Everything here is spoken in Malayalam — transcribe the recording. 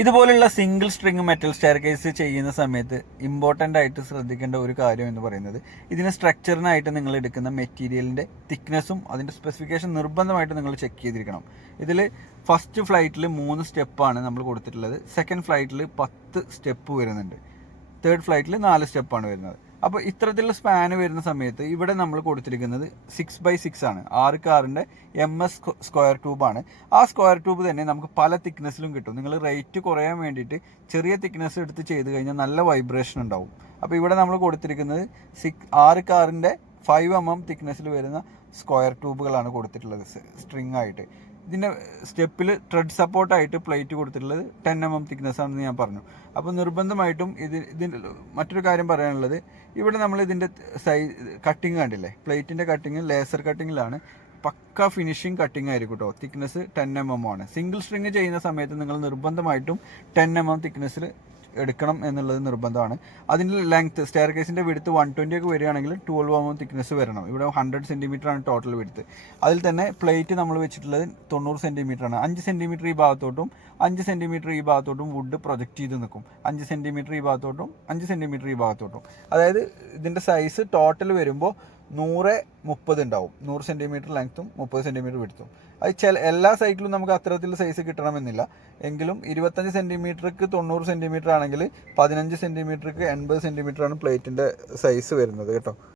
ഇതുപോലുള്ള single string metal stair case ചെയ്യുന്ന സമയത്ത് ഇമ്പോർട്ടൻ്റ് ആയിട്ട് ശ്രദ്ധിക്കേണ്ട ഒരു കാര്യം എന്ന് പറയുന്നത് ഇതിന് സ്ട്രക്ചറിനായിട്ട് നിങ്ങൾ എടുക്കുന്ന മെറ്റീരിയലിൻ്റെ തിക്നെസ്സും അതിൻ്റെ സ്പെസിഫിക്കേഷൻ നിർബന്ധമായിട്ട് നിങ്ങൾ ചെക്ക് ചെയ്തിരിക്കണം. ഇതിൽ ഫസ്റ്റ് ഫ്ലൈറ്റിൽ 3 സ്റ്റെപ്പാണ് നമ്മൾ കൊടുത്തിട്ടുള്ളത്. സെക്കൻഡ് ഫ്ലൈറ്റിൽ 10 സ്റ്റെപ്പ് വരുന്നുണ്ട്. തേർഡ് ഫ്ലൈറ്റിൽ 4 സ്റ്റെപ്പാണ് വരുന്നത്. അപ്പോൾ ഇത്തരത്തിലുള്ള സ്പാന് വരുന്ന സമയത്ത് ഇവിടെ നമ്മൾ കൊടുത്തിരിക്കുന്നത് 6x6 ആണ്. 6x6 MS square ട്യൂബാണ്. ആ സ്ക്വയർ ട്യൂബ് തന്നെ നമുക്ക് പല തിക്നെസ്സിലും കിട്ടും. നിങ്ങൾ റേറ്റ് കുറയാൻ വേണ്ടിയിട്ട് ചെറിയ തിക്നെസ് എടുത്ത് ചെയ്ത് കഴിഞ്ഞാൽ നല്ല വൈബ്രേഷൻ ഉണ്ടാവും. അപ്പോൾ ഇവിടെ നമ്മൾ കൊടുത്തിരിക്കുന്നത് 6x6 5 mm തിക്നെസ്സിൽ വരുന്ന സ്ക്വയർ ട്യൂബുകളാണ് കൊടുത്തിട്ടുള്ളത് സ്ട്രിങ് ആയിട്ട്. ഇതിൻ്റെ സ്റ്റെപ്പിൽ ട്രെഡ് സപ്പോർട്ടായിട്ട് പ്ലേറ്റ് കൊടുത്തിട്ടുള്ളത് 10 mm തിക്നെസ് ആണെന്ന് ഞാൻ പറഞ്ഞു. അപ്പോൾ നിർബന്ധമായിട്ടും ഇതിൻ്റെ മറ്റൊരു കാര്യം പറയാനുള്ളത്, ഇവിടെ നമ്മൾ ഇതിൻ്റെ കട്ടിങ് കണ്ടില്ലേ, പ്ലേറ്റിൻ്റെ കട്ടിങ് ലേസർ കട്ടിങ്ങിലാണ്. പക്ക ഫിനിഷിങ് കട്ടിങ് ആയിരിക്കും കേട്ടോ. തിക്നെസ് 10 mm ആണ്. സിംഗിൾ സ്ട്രിങ് ചെയ്യുന്ന സമയത്ത് നിങ്ങൾ നിർബന്ധമായിട്ടും 10 mm തിക്നെസ്സിൽ എടുക്കണം എന്നുള്ളത് നിർബന്ധമാണ്. അതിൻ്റെ ലെങ്ത്ത് സ്റ്റെയർ കേസിൻ്റെ വിടുത്ത് 120 ഒക്കെ വരികയാണെങ്കിൽ 12 mm തിക്നെസ് വരണം. ഇവിടെ 100 cm ആണ് ടോട്ടൽ വിടുത്ത്. അതിൽ തന്നെ പ്ലേറ്റ് നമ്മൾ വെച്ചിട്ടുള്ളത് 90 cm ആണ്. 5 cm ഈ ഭാഗത്തോട്ടും 5 cm ഈ ഭാഗത്തോട്ടും വുഡ് പ്രൊജക്റ്റ് ചെയ്ത് നിൽക്കും. 5 cm ഈ ഭാഗത്തോട്ടും 5 cm ഈ ഭാഗത്തോട്ടും. അതായത് ഇതിൻ്റെ സൈസ് ടോട്ടൽ വരുമ്പോൾ 130 ഉണ്ടാവും. 100 cm ലെങ്ത്തും 30 cm വിടുത്തും. അത് എല്ലാ സൈക്കിളും നമുക്ക് അത്തരത്തിലുള്ള സൈസ് കിട്ടണമെന്നില്ല. എങ്കിലും 25 cm-ക്ക് 90 cm ആണെങ്കിൽ 15 cm-ക്ക് 80 cm ആണ് പ്ലേറ്റിൻ്റെ സൈസ് വരുന്നത് കേട്ടോ.